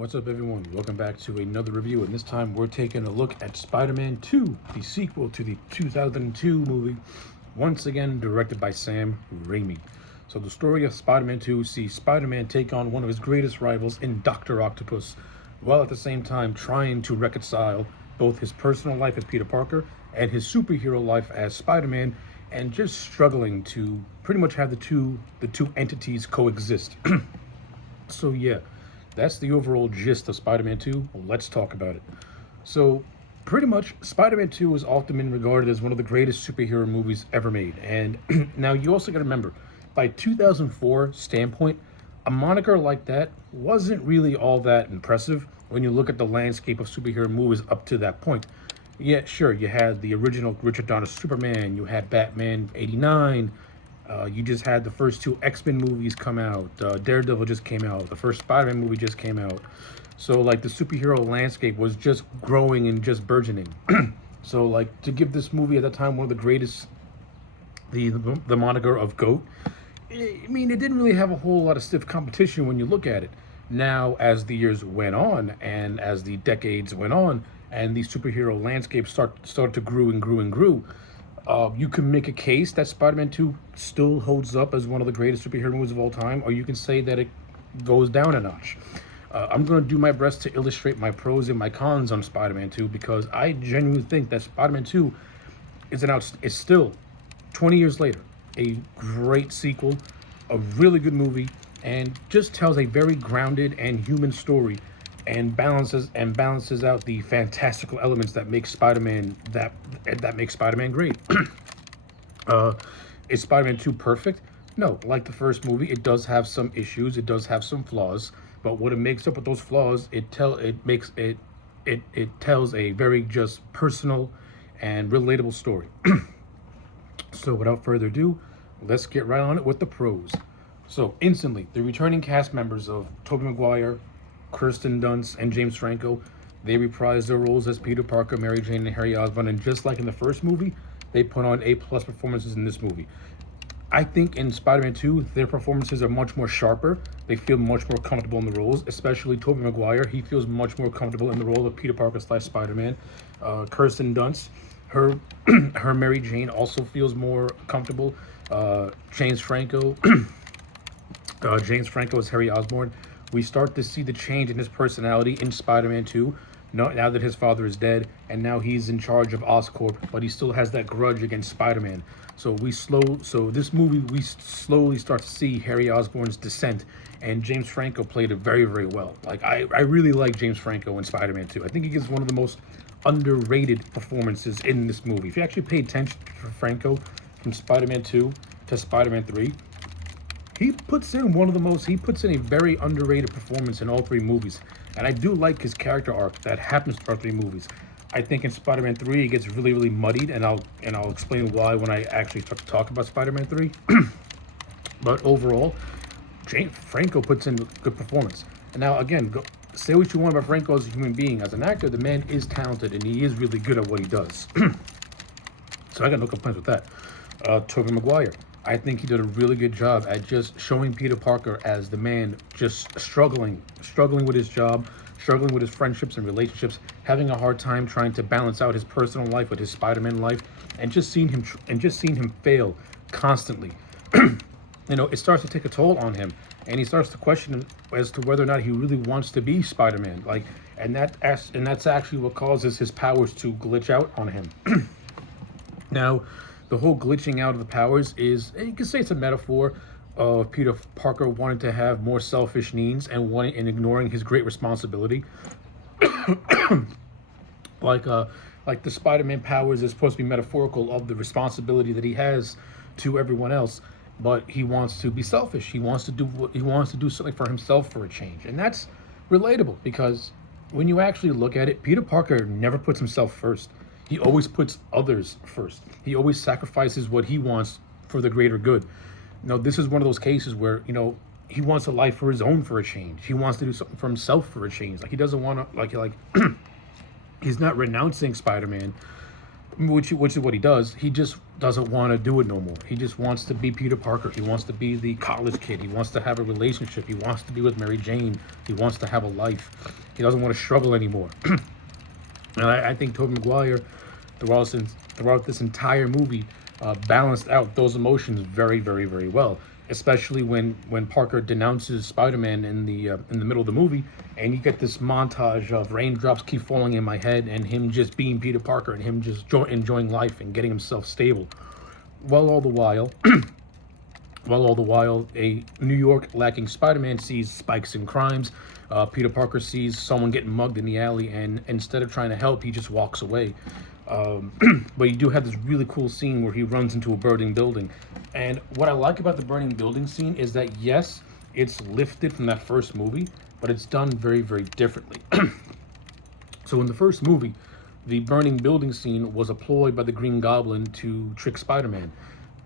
What's up, everyone? Welcome back to another review, and this time we're taking a look at Spider-Man 2, the sequel to the 2002 movie, once again directed by Sam Raimi. So the story of Spider-Man 2 sees Spider-Man take on one of his greatest rivals in Dr. Octopus, while at the same time trying to reconcile both his personal life as Peter Parker and his superhero life as Spider-Man, and just struggling to pretty much have the two entities coexist. So yeah, that's the overall gist of Spider-Man 2. Well, let's talk about it. So, pretty much, Spider-Man 2 has often been regarded as one of the greatest superhero movies ever made. And now you also got to remember, by 2004 standpoint, a moniker like that wasn't really all that impressive when you look at the landscape of superhero movies up to that point. Yeah, sure, you had the original Richard Donner Superman, you had Batman '89. You just had the first two X-Men movies come out. Daredevil just came out. The first Spider-Man movie just came out. So, like, the superhero landscape was just growing and just burgeoning. So, like, to give this movie at that time one of the greatest, the moniker of GOAT, I mean, it didn't really have a whole lot of stiff competition when you look at it. Now, as the years went on and as the decades went on, and the superhero landscape started to grew and grew and grew, you can make a case that Spider-Man 2 still holds up as one of the greatest superhero movies of all time, or you can say that it goes down a notch. I'm going to do my best to illustrate my pros and my cons on Spider-Man 2, because I genuinely think that Spider-Man 2 is still, 20 years later, a great sequel, a really good movie, and just tells a very grounded and human story, and balances out the fantastical elements that make Spider-Man great. Is Spider-Man 2 perfect? No, like the first movie, it does have some issues, it does have some flaws, but what it makes up with those flaws, it tells a very just personal and relatable story. So without further ado, let's get right on it with the pros. So instantly, the returning cast members of Tobey Maguire, Kirsten Dunst, and James Franco, they reprise their roles as Peter Parker, Mary Jane, and Harry Osborn, and just like in the first movie, they put on A-plus performances in this movie. I think in Spider-Man 2, their performances are much more sharper. They feel much more comfortable in the roles, especially Tobey Maguire. He feels much more comfortable in the role of Peter Parker / Spider-Man. Kirsten Dunst, her her Mary Jane also feels more comfortable. James Franco, James Franco as Harry Osborn. We start to see the change in his personality in Spider-Man 2, now that his father is dead, and now he's in charge of Oscorp, but he still has that grudge against Spider-Man. So this movie, we slowly start to see Harry Osborn's descent, and James Franco played it very, very well. Like, I really like James Franco in Spider-Man 2. I think he gives one of the most underrated performances in this movie. If you actually pay attention to Franco from Spider-Man 2 to Spider-Man 3, he puts in a very underrated performance in all three movies. And I do like his character arc that happens throughout all three movies. I think in Spider-Man 3 it gets really, really muddied, and I'll explain why when I actually start to talk about Spider-Man 3. But overall, James Franco puts in a good performance. And now again, say what you want about Franco as a human being. As an actor, the man is talented and he is really good at what he does. So I got no complaints with that. Tobey Maguire, I think he did a really good job at just showing Peter Parker as the man just struggling with his job, struggling with his friendships and relationships, having a hard time trying to balance out his personal life with his Spider-Man life, and just seeing him fail constantly. It starts to take a toll on him, and he starts to question as to whether or not he really wants to be Spider-Man. And that's actually what causes his powers to glitch out on him. Now, the whole glitching out of the powers is, you can say it's a metaphor of Peter Parker wanting to have more selfish needs and ignoring his great responsibility. Like the Spider-Man powers is supposed to be metaphorical of the responsibility that he has to everyone else, but he wants to be selfish. He wants to do something for himself for a change, and that's relatable because when you actually look at it, Peter Parker never puts himself first. He always puts others first. He always sacrifices what he wants for the greater good. This is one of those cases where, he wants a life for his own for a change. He wants to do something for himself for a change. Like, he doesn't want to, he's not renouncing Spider-Man which is what he does. He just doesn't want to do it no more. He just wants to be Peter Parker. He wants to be the college kid. He wants to have a relationship. He wants to be with Mary Jane. He wants to have a life. He doesn't want to struggle anymore. And I think Tobey Maguire, throughout this entire movie, balanced out those emotions very, very, very well. Especially when Parker denounces Spider-Man in the middle of the movie, and you get this montage of raindrops keep falling in my head, and him just being Peter Parker, and him just enjoying life and getting himself stable. While all the while, a New York lacking Spider-Man sees spikes in crimes. Peter Parker sees someone getting mugged in the alley, and instead of trying to help, he just walks away. But you do have this really cool scene where he runs into a burning building. And what I like about the burning building scene is that, yes, it's lifted from that first movie, but it's done very, very differently. So in the first movie, the burning building scene was a ploy by the Green Goblin to trick Spider-Man.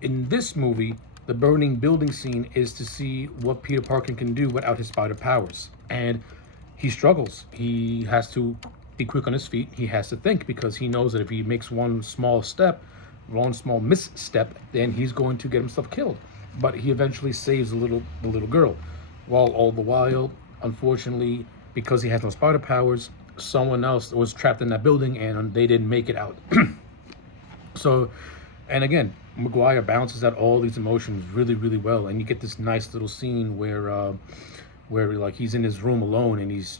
In this movie, the burning building scene is to see what Peter Parker can do without his spider powers. And he struggles. He has to be quick on his feet. He has to think, because he knows that if he makes one small misstep, then he's going to get himself killed. But he eventually saves the little girl. While all the while, unfortunately, because he has no spider powers, someone else was trapped in that building and they didn't make it out. So, and again, Maguire balances out all these emotions really, really well, and you get this nice little scene where like he's in his room alone, and he's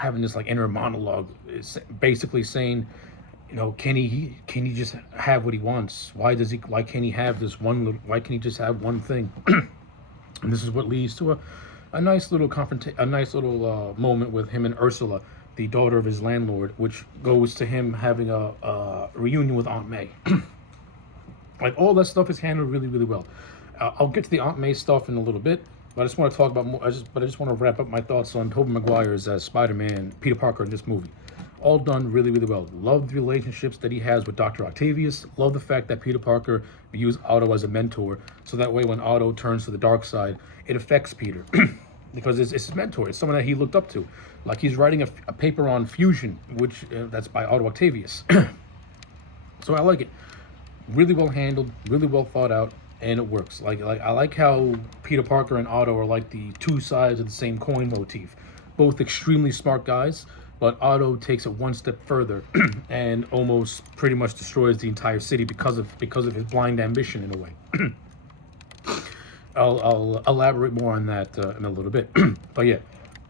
having this like inner monologue, basically saying, can he just have what he wants? Why can't he have this one? Why can't he just have one thing? And this is what leads to a nice little moment with him and Ursula, the daughter of his landlord, which goes to him having a reunion with Aunt May. Like, all that stuff is handled really, really well. I'll get to the Aunt May stuff in a little bit, but I just want to talk about more. I just want to wrap up my thoughts on Tobey Maguire's as Spider-Man, Peter Parker in this movie. All done really, really well. Love the relationships that he has with Dr. Octavius. Love the fact that Peter Parker views Otto as a mentor, so that way when Otto turns to the dark side, it affects Peter. Because it's his mentor. It's someone that he looked up to. Like, he's writing a paper on fusion, which that's by Otto Octavius. So I like it. Really well handled, really well thought out, and it works. Like I like how Peter Parker and Otto are like the two sides of the same coin motif. Both extremely smart guys, but Otto takes it one step further and almost pretty much destroys the entire city because of his blind ambition, in a way. I'll elaborate more on that in a little bit. But yeah,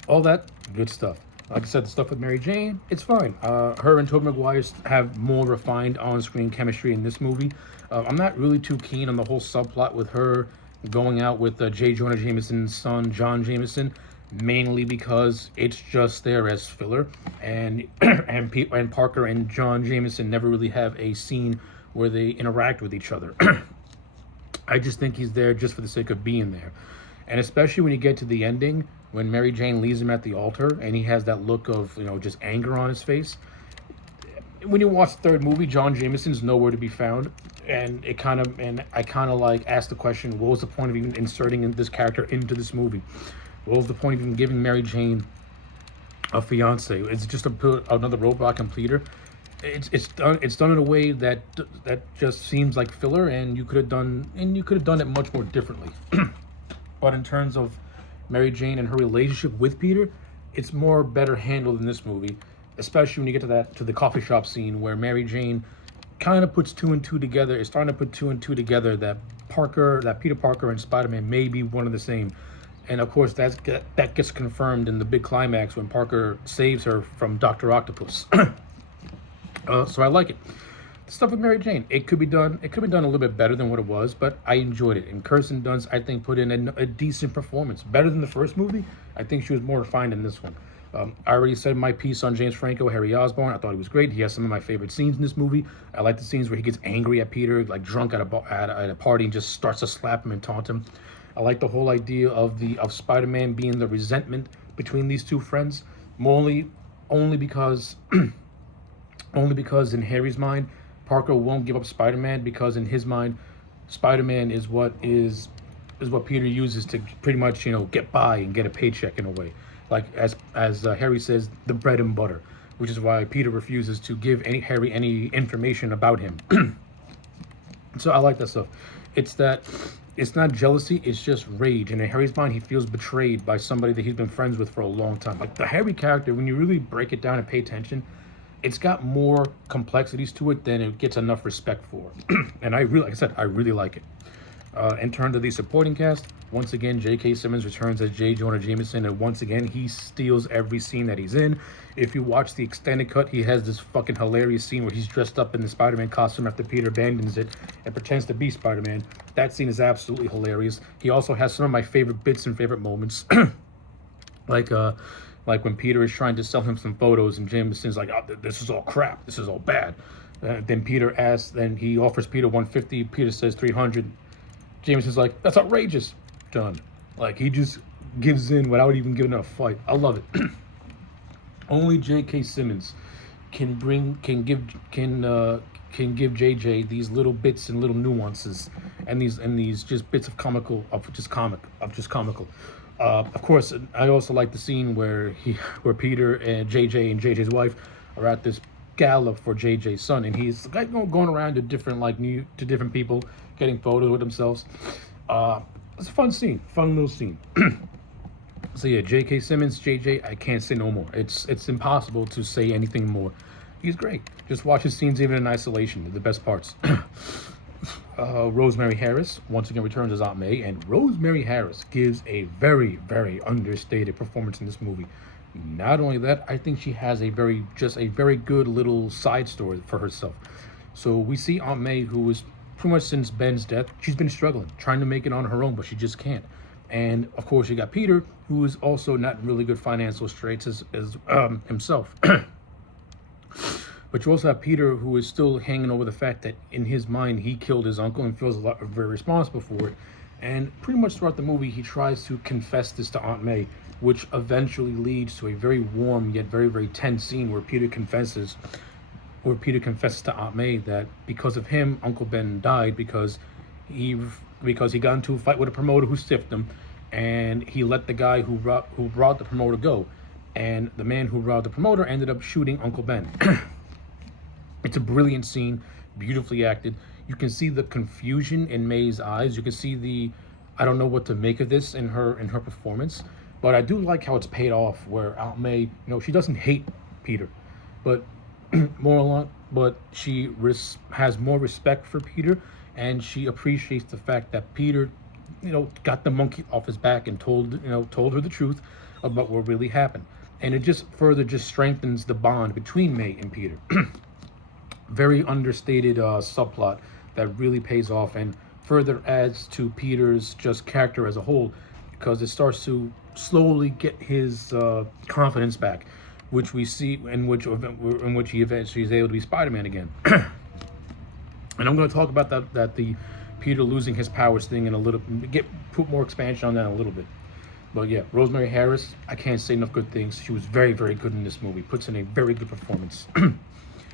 all that good stuff. Like I said, the stuff with Mary Jane, it's fine. Her and Tobey Maguire have more refined on-screen chemistry in this movie. I'm not really too keen on the whole subplot with her going out with J. Jonah Jameson's son, John Jameson, mainly because it's just there as filler, and and Parker and John Jameson never really have a scene where they interact with each other. I just think he's there just for the sake of being there. And especially when you get to the ending, when Mary Jane leaves him at the altar and he has that look of, just anger on his face. When you watch the third movie, John Jameson's nowhere to be found. And I kind of like asked the question, what was the point of even inserting this character into this movie? What was the point of even giving Mary Jane a fiance? Is it just to put another robot completer? It's done in a way that just seems like filler, and you could have done it much more differently. But in terms of Mary Jane and her relationship with Peter, it's better handled in this movie, especially when you get to the coffee shop scene where Mary Jane kind of puts two and two together. Is starting to put two and two together that Peter Parker and Spider-Man may be one and the same. And of course that gets confirmed in the big climax when Parker saves her from Dr. Octopus. So I like it. The stuff with Mary Jane, it could be done a little bit better than what it was, but I enjoyed it. And Kirsten Dunst, I think, put in a decent performance, better than the first movie. I think she was more refined in this one. I already said my piece on James Franco, Harry Osborn. I thought he was great. He has some of my favorite scenes in this movie. I like the scenes where he gets angry at Peter, like drunk at a party, and just starts to slap him and taunt him. I like the whole idea of Spider-Man being the resentment between these two friends, only because in Harry's mind, Parker won't give up Spider-Man, because in his mind, Spider-Man is what Peter uses to pretty much get by and get a paycheck in a way. Like as Harry says, the bread and butter. which is why Peter refuses to give Harry any information about him. So I like that stuff. It's that it's not jealousy, it's just rage. And in Harry's mind, he feels betrayed by somebody that he's been friends with for a long time. Like the Harry character, when you really break it down and pay attention, it's got more complexities to it than it gets enough respect for. And I really, like I said, I really like it. In terms of the supporting cast, once again, J.K. Simmons returns as J. Jonah Jameson, and once again, he steals every scene that he's in. If you watch the extended cut, he has this fucking hilarious scene where he's dressed up in the Spider-Man costume after Peter abandons it and pretends to be Spider-Man. That scene is absolutely hilarious. He also has some of my favorite bits and favorite moments, like when Peter is trying to sell him some photos, and Jameson's like, "Oh, this is all crap. This is all bad." Then he offers Peter 150. Peter says 300. Jameson's like, "That's outrageous." Done. Like, he just gives in without even giving it a fight. I love it. Only J.K. Simmons can give JJ these little bits and little nuances, and these just bits of comical, of just comical. Of course, I also like the scene where Peter and JJ's wife are at this gala for JJ's son, and he's like going around to different people, getting photos with themselves. It's a fun little scene. So yeah, J.K. Simmons, JJ, I can't say no more. It's impossible to say anything more. He's great. Just watch his scenes even in isolation. They're the best parts. Rosemary Harris once again returns as Aunt May, and Rosemary Harris gives a very, very understated performance in this movie. Not only that, I think she has a very good little side story for herself. So we see Aunt May, who is pretty much since Ben's death, she's been struggling, trying to make it on her own, but she just can't. And of course, you got Peter, who is also not in really good financial straits as himself. But you also have Peter, who is still hanging over the fact that in his mind he killed his uncle and feels very responsible for it. And pretty much throughout the movie, he tries to confess this to Aunt May, which eventually leads to a very warm yet very, very tense scene where Peter confesses to Aunt May that because of him, Uncle Ben died because he got into a fight with a promoter who stiffed him, and he let the guy who robbed the promoter go, and the man who robbed the promoter ended up shooting Uncle Ben. It's a brilliant scene, beautifully acted. You can see the confusion in May's eyes. You can see I don't know what to make of this in her performance, but I do like how it's paid off. Where Aunt May, she doesn't hate Peter, but she has more respect for Peter, and she appreciates the fact that Peter, got the monkey off his back and told her the truth about what really happened, and it just further strengthens the bond between May and Peter. Very understated subplot that really pays off and further adds to Peter's just character as a whole, because it starts to slowly get his confidence back, which we see in which he eventually is able to be Spider-Man again. And I'm going to talk about the Peter losing his powers thing in a little, put more expansion on that in a little bit. But yeah, Rosemary Harris, I can't say enough good things. She was very, very good in this movie. Puts in a very good performance.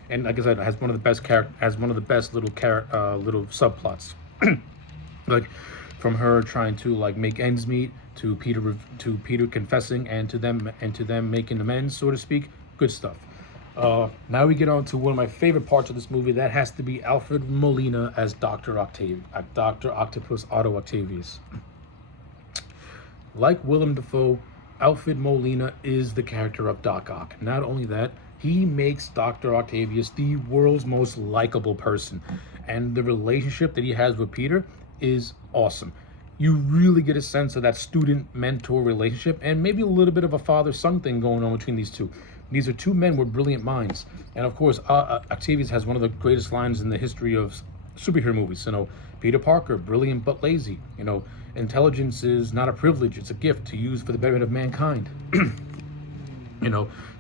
And like I said, has one of the best little subplots. Like from her trying to make ends meet to Peter confessing and to them making amends, so to speak. Good stuff. Now we get on to one of my favorite parts of this movie. That has to be Alfred Molina as Dr. Octopus Otto Octavius. Like Willem Dafoe, Alfred Molina is the character of Doc Ock. Not only that, he makes Dr. Octavius the world's most likable person. And the relationship that he has with Peter is awesome. You really get a sense of that student-mentor relationship, and maybe a little bit of a father-son thing going on between these two. These are two men with brilliant minds. And of course, Octavius has one of the greatest lines in the history of superhero movies. Peter Parker, brilliant but lazy. Intelligence is not a privilege, it's a gift to use for the betterment of mankind.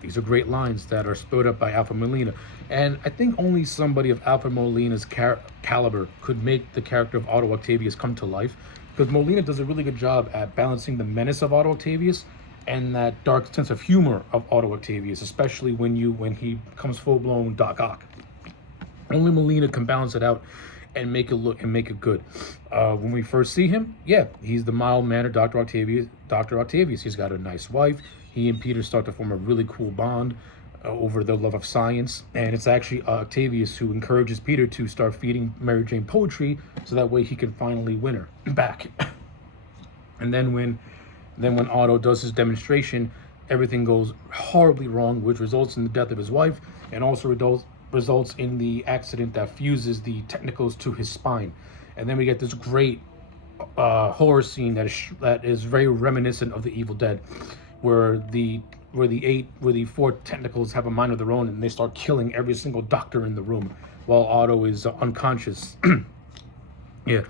These are great lines that are spurred up by Alfred Molina. And I think only somebody of Alfred Molina's caliber could make the character of Otto Octavius come to life, because Molina does a really good job at balancing the menace of Otto Octavius and that dark sense of humor of Otto Octavius, especially when he becomes full-blown Doc Ock. Only Molina can balance it out and make it good. When we first see him, yeah, he's the mild-mannered Dr. Octavius. He's got a nice wife. He and Peter start to form a really cool bond. over the love of science, and it's actually Octavius who encourages Peter to start feeding Mary Jane poetry, so that way he can finally win her back. And then when Otto does his demonstration, everything goes horribly wrong, which results in the death of his wife, and also results in the accident that fuses the technicals to his spine. And then we get this great horror scene that is very reminiscent of the Evil Dead, where the four tentacles have a mind of their own, and they start killing every single doctor in the room while Otto is unconscious. Yeah,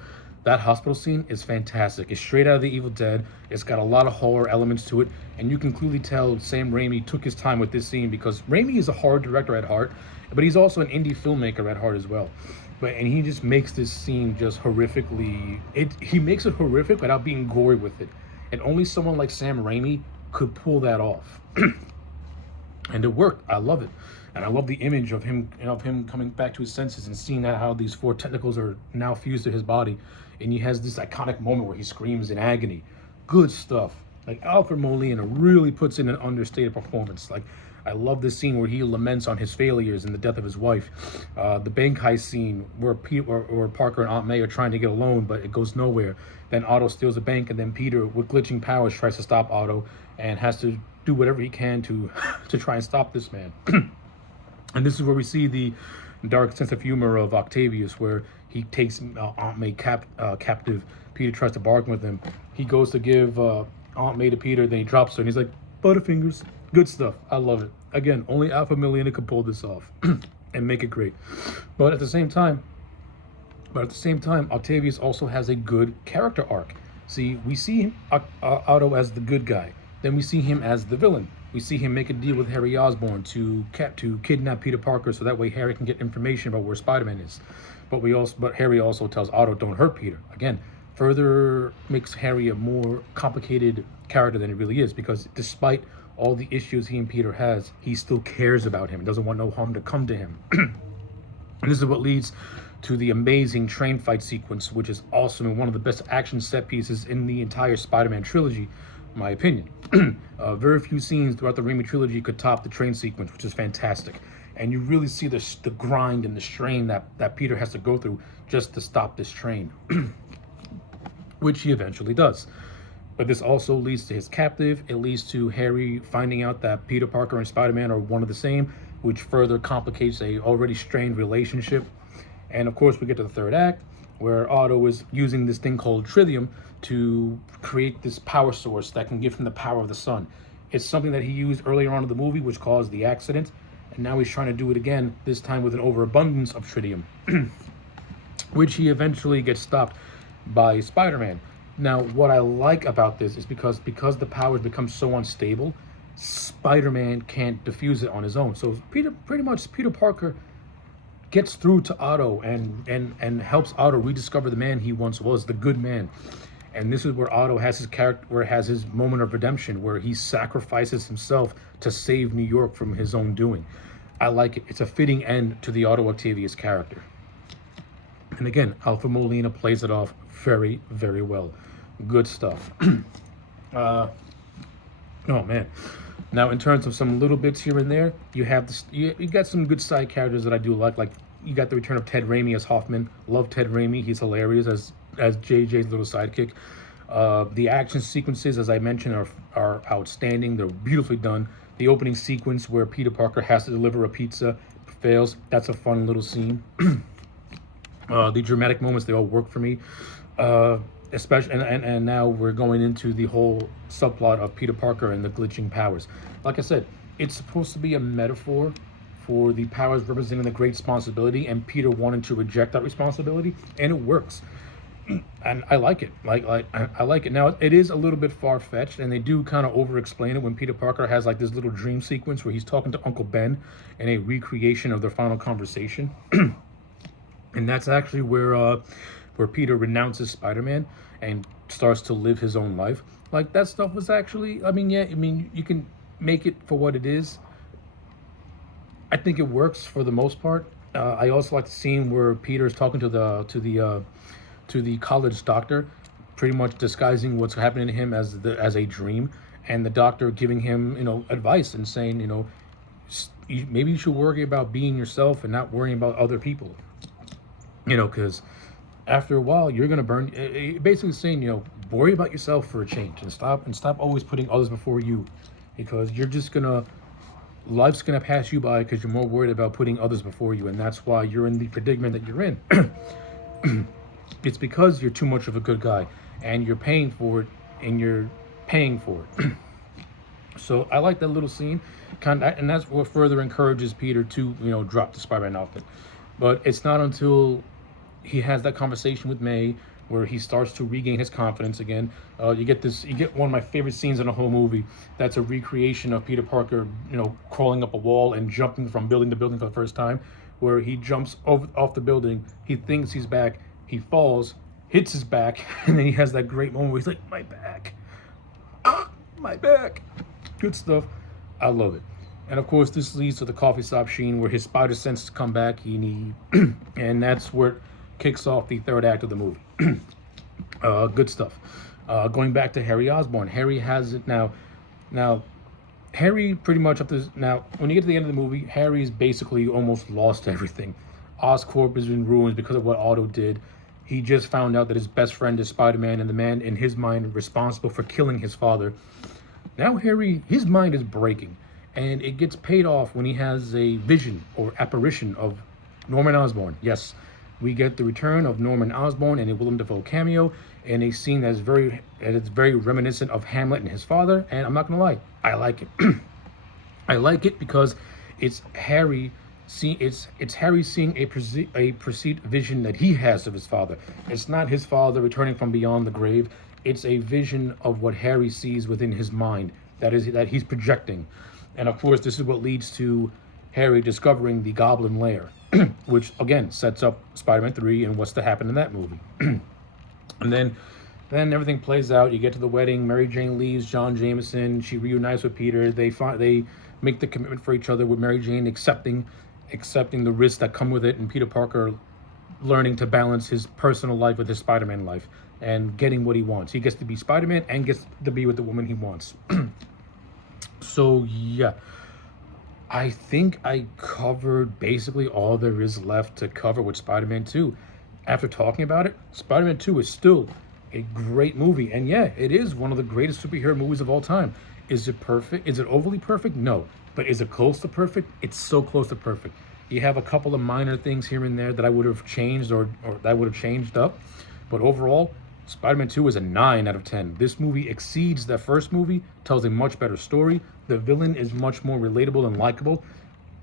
that hospital scene is fantastic. It's straight out of the Evil Dead. It's got a lot of horror elements to it, and you can clearly tell Sam Raimi took his time with this scene, because Raimi is a horror director at heart, but he's also an indie filmmaker at heart as well. And he just makes this scene just horrifically. He makes it horrific without being gory with it, and only someone like Sam Raimi could pull that off. And it worked. I love it, and I love the image of him, coming back to his senses and seeing how these four tentacles are now fused to his body, and he has this iconic moment where he screams in agony. Good stuff. Like, Alfred Molina really puts in an understated performance. Like, I love this scene where he laments on his failures and the death of his wife. The bank heist scene where Parker and Aunt May are trying to get a loan, but it goes nowhere. Then Otto steals the bank, and then Peter, with glitching powers, tries to stop Otto and has to do whatever he can to try and stop this man. And this is where we see the dark sense of humor of Octavius, where he takes Aunt May captive. Peter tries to bargain with him. He goes to give Aunt May to Peter, then he drops her, and he's like, Butterfingers. Good stuff. I love it. Again, only Alpha Millionaire could pull this off and make it great. But at the same time, Octavius also has a good character arc. See, we see him, Otto as the good guy. Then we see him as the villain. We see him make a deal with Harry Osborn to kidnap Peter Parker, so that way Harry can get information about where Spider-Man is. But Harry also tells Otto, don't hurt Peter. Again, further makes Harry a more complicated character than he really is, because despite all the issues he and Peter has, he still cares about him. He doesn't want no harm to come to him. And this is what leads to the amazing train fight sequence, which is awesome and one of the best action set pieces in the entire Spider-Man trilogy, in my opinion. Very few scenes throughout the Raimi trilogy could top the train sequence, which is fantastic. And you really see the grind and the strain that Peter has to go through just to stop this train, which he eventually does. But this also leads to his captive. It leads to Harry finding out that Peter Parker and Spider-Man are one of the same, which further complicates a already strained relationship. And of course, we get to the third act, where Otto is using this thing called Tritium to create this power source that can give him the power of the sun. It's something that he used earlier on in the movie, which caused the accident, and now he's trying to do it again, this time with an overabundance of Tritium, which he eventually gets stopped by Spider-Man. Now, what I like about this is because the powers become so unstable, Spider-Man can't defuse it on his own. So Peter Parker gets through to Otto and helps Otto rediscover the man he once was, the good man. And this is where Otto has his moment of redemption, where he sacrifices himself to save New York from his own doing. I like it. It's a fitting end to the Otto Octavius character. And again, Alfred Molina plays it off very, very well. Good stuff. Oh man. Now, in terms of some little bits here and there, you have this. You got some good side characters that I do like. Like, you got the return of Ted Raimi as Hoffman. Love Ted Raimi. He's hilarious as JJ's little sidekick. The action sequences, as I mentioned, are outstanding. They're beautifully done. The opening sequence where Peter Parker has to deliver a pizza fails. That's a fun little scene. The dramatic moments, they all work for me. Especially, and now we're going into the whole subplot of Peter Parker and the glitching powers. Like I said, it's supposed to be a metaphor for the powers representing the great responsibility and Peter wanting to reject that responsibility, and it works. And I like it. I like it. Now, it is a little bit far-fetched, and they do kind of over-explain it when Peter Parker has like this little dream sequence where he's talking to Uncle Ben in a recreation of their final conversation. And that's actually where Peter renounces Spider-Man and starts to live his own life. Like, that stuff was actually, you can make it for what it is. I think it works for the most part. I also like the scene where Peter is talking to the college doctor, pretty much disguising what's happening to him as a dream, and the doctor giving him, advice and saying, maybe you should worry about being yourself and not worrying about other people. You know, because after a while you're gonna burn. Basically saying, worry about yourself for a change, and stop always putting others before you, because you're just gonna life's gonna pass you by because you're more worried about putting others before you, and that's why you're in the predicament that you're in. It's because you're too much of a good guy, and you're paying for it, and you're paying for it. So I like that little scene, and that's what further encourages Peter to drop the Spider-Man outfit. But it's not until he has that conversation with May where he starts to regain his confidence again. You get one of my favorite scenes in the whole movie. That's a recreation of Peter Parker, crawling up a wall and jumping from building to building for the first time, where he jumps off the building. He thinks he's back. He falls, hits his back, and then he has that great moment where he's like, "My back, my back." Good stuff. I love it. And of course, this leads to the coffee shop scene where his spider senses come back, and that's where it kicks off the third act of the movie. Good stuff. Going back to Harry Osborn. Harry has it now. Now, Harry pretty much now, when you get to the end of the movie, Harry's basically almost lost everything. Oscorp is in ruins because of what Otto did. He just found out that his best friend is Spider-Man, and the man in his mind responsible for killing his father. Now Harry, his mind is breaking, and it gets paid off when he has a vision or apparition of Norman Osborn. Yes, we get the return of Norman Osborn and a Willem Dafoe cameo in a scene that is very reminiscent of Hamlet and his father. And I'm not gonna lie, I like it. I like it because it's Harry. It's Harry seeing a perceived vision that he has of his father. It's not his father returning from beyond the grave. It's a vision of what Harry sees within his mind that he's projecting. And of course, this is what leads to Harry discovering the Goblin Lair, which again sets up Spider-Man 3 and what's to happen in that movie. And then everything plays out. You get to the wedding. Mary Jane leaves John Jameson. She reunites with Peter. They make the commitment for each other, with Mary Jane accepting the risks that come with it, and Peter Parker learning to balance his personal life with his Spider-Man life and getting what he wants. He gets to be Spider-Man and gets to be with the woman he wants. So yeah, I think I covered basically all there is left to cover with Spider-Man 2. After talking about it, Spider-Man 2 is still a great movie, and yeah, it is one of the greatest superhero movies of all time. Is it perfect? Is it overly perfect? No. But is it close to perfect? It's so close to perfect. You have a couple of minor things here and there that I would have changed or that would have changed up. But overall, Spider-Man 2 is a 9 out of 10. This movie exceeds that first movie, tells a much better story. The villain is much more relatable and likable.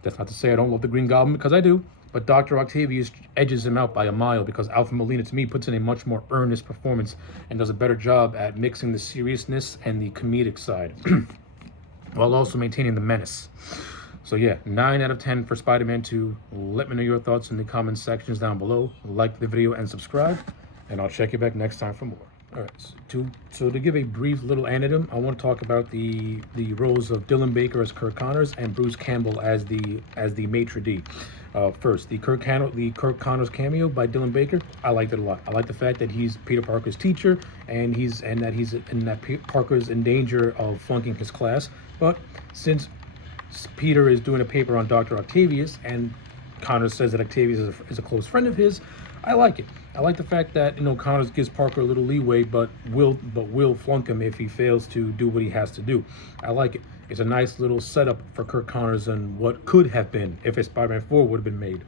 That's not to say I don't love the Green Goblin, because I do. But Dr. Octavius edges him out by a mile, because Alfred Molina, to me, puts in a much more earnest performance and does a better job at mixing the seriousness and the comedic side, while also maintaining the menace. So yeah, 9 out of 10 for Spider-Man 2. Let me know your thoughts in the comment sections down below. Like the video and subscribe, and I'll check you back next time for more. All right, so to give a brief little anecdote, I want to talk about the roles of Dylan Baker as Kirk Connors and Bruce Campbell as the maitre d'. First, the Kirk Connors cameo by Dylan Baker, I liked it a lot. I like the fact that he's Peter Parker's teacher, and that Parker's in danger of flunking his class. But since Peter is doing a paper on Dr. Octavius, and Connors says that Octavius is a close friend of his, I like it. I like the fact that Connors gives Parker a little leeway, but will flunk him if he fails to do what he has to do. I like it. It's a nice little setup for Kirk Connors and what could have been if a Spider-Man 4 would have been made.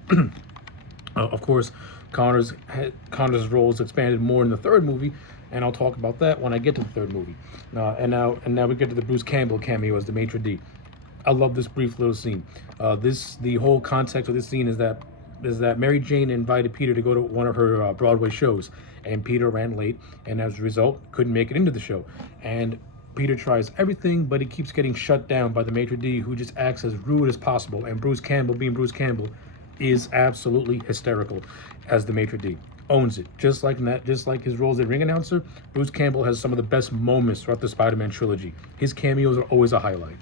Of course, Connors' role is expanded more in the third movie, and I'll talk about that when I get to the third movie. And now we get to the Bruce Campbell cameo as the maitre d'. I love this brief little scene. The whole context of this scene is that Mary Jane invited Peter to go to one of her Broadway shows, and Peter ran late, and as a result, couldn't make it into the show. And Peter tries everything, but he keeps getting shut down by the maitre d', who just acts as rude as possible. And Bruce Campbell, being Bruce Campbell, is absolutely hysterical as the maitre d'. Owns it. Just like his role as a ring announcer, Bruce Campbell has some of the best moments throughout the Spider-Man trilogy. His cameos are always a highlight.